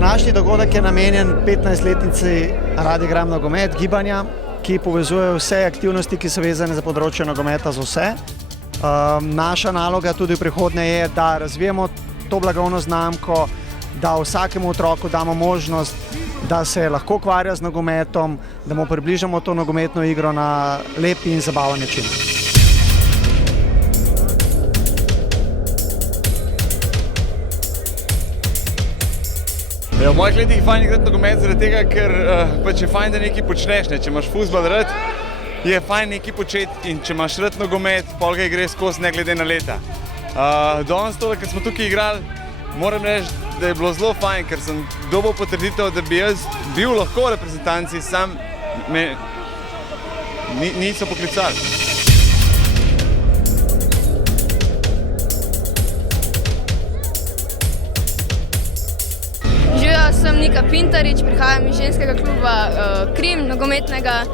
Današnji dogodek je namenjen 15-letnici Radigram nogomet, gibanja, ki povezuje vse aktivnosti, ki so vezane za področje nogometa z vse. Naša naloga tudi v prihodnje je, da razvijemo to blagovno znamko, da vsakemu otroku damo možnost, da se lahko ukvarja z nogometom, da mu približamo to nogometno igro na lep in zabaven način. V mojih letih je fajn igrati nogomet zaradi tega, ker pač je fajn, da nekaj počneš. Če imaš fuzbal rad, je fajn nekaj početi, in če imaš rad nogomet, pol ga gre skozi ne glede na leta. Danes tole, ker smo tukaj igrali, moram reči, da je bilo zelo fajn, ker sem dobil potrditev, da bi jaz bil lahko v reprezentanci, sam me niso poklicali. Sem Nika Pintarič, prihajam iz ženskega kluba Krim, nogometnega.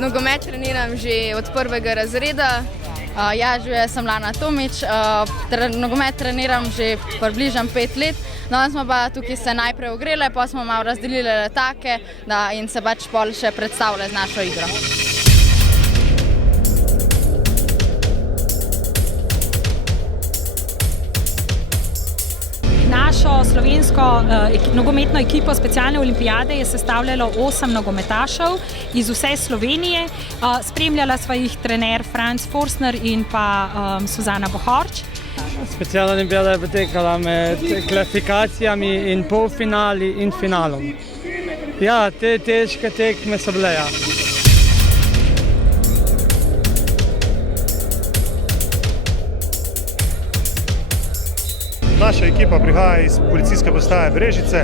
Nogomet treniram že od 1. razreda. Sem Lana Tomič, nogomet treniram že približno 5 let. Danes smo pa tukaj se najprej ogrele, pa smo malo razdelili letake in se pač pol še predstavljali z našo igro. Našo slovensko nogometno ekipo specialne olimpijade je sestavljalo 8 nogometašev iz vse Slovenije. Spremljala sva jih trener Franc Forstner in pa Suzana Bohorč. Specialna olimpijada je potekala med kvalifikacijami in polfinali in finalom. Ja, te težke tekme so bile, ja. Naša ekipa prihaja iz policijske postaje Brežice,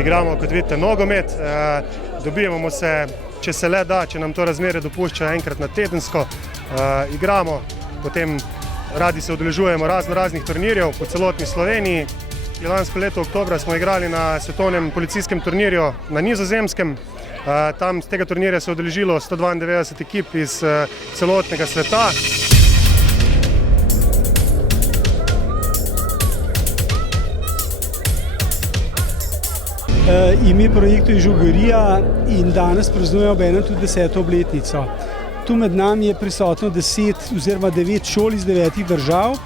igramo, kot vidite, nogomet, dobivamo se, če se le da, če nam to razmere dopušča, enkrat na tedensko, igramo, potem radi se udeležujemo raznih turnirjev po celotni Sloveniji. Lansko leto oktobra smo igrali na svetovnem policijskem turnirju na Nizozemskem, tam z tega turnirja se je udeležilo 192 ekip iz celotnega sveta. Ime projektu je Žogarija in danes praznujemo obenem tudi 10. obletnico. Tu med nami je prisotno 10 oziroma 9 šol iz 9 držav.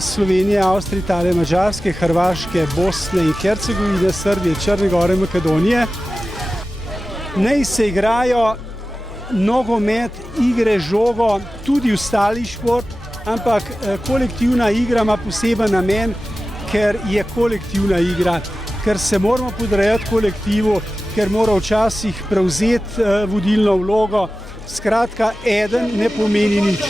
Slovenije, Avstrije, Italije, Madžarske, Hrvaške, Bosne in Hercegovine, Srbije, Črne gore, Makedonije. Naj se igrajo nogomet, igre, žogo, tudi ostali šport, ampak kolektivna igra ima poseben namen, ker je kolektivna igra. Ker se moramo podrejati kolektivu, ker mora včasih prevzeti vodilno vlogo. Skratka, eden ne pomeni nič.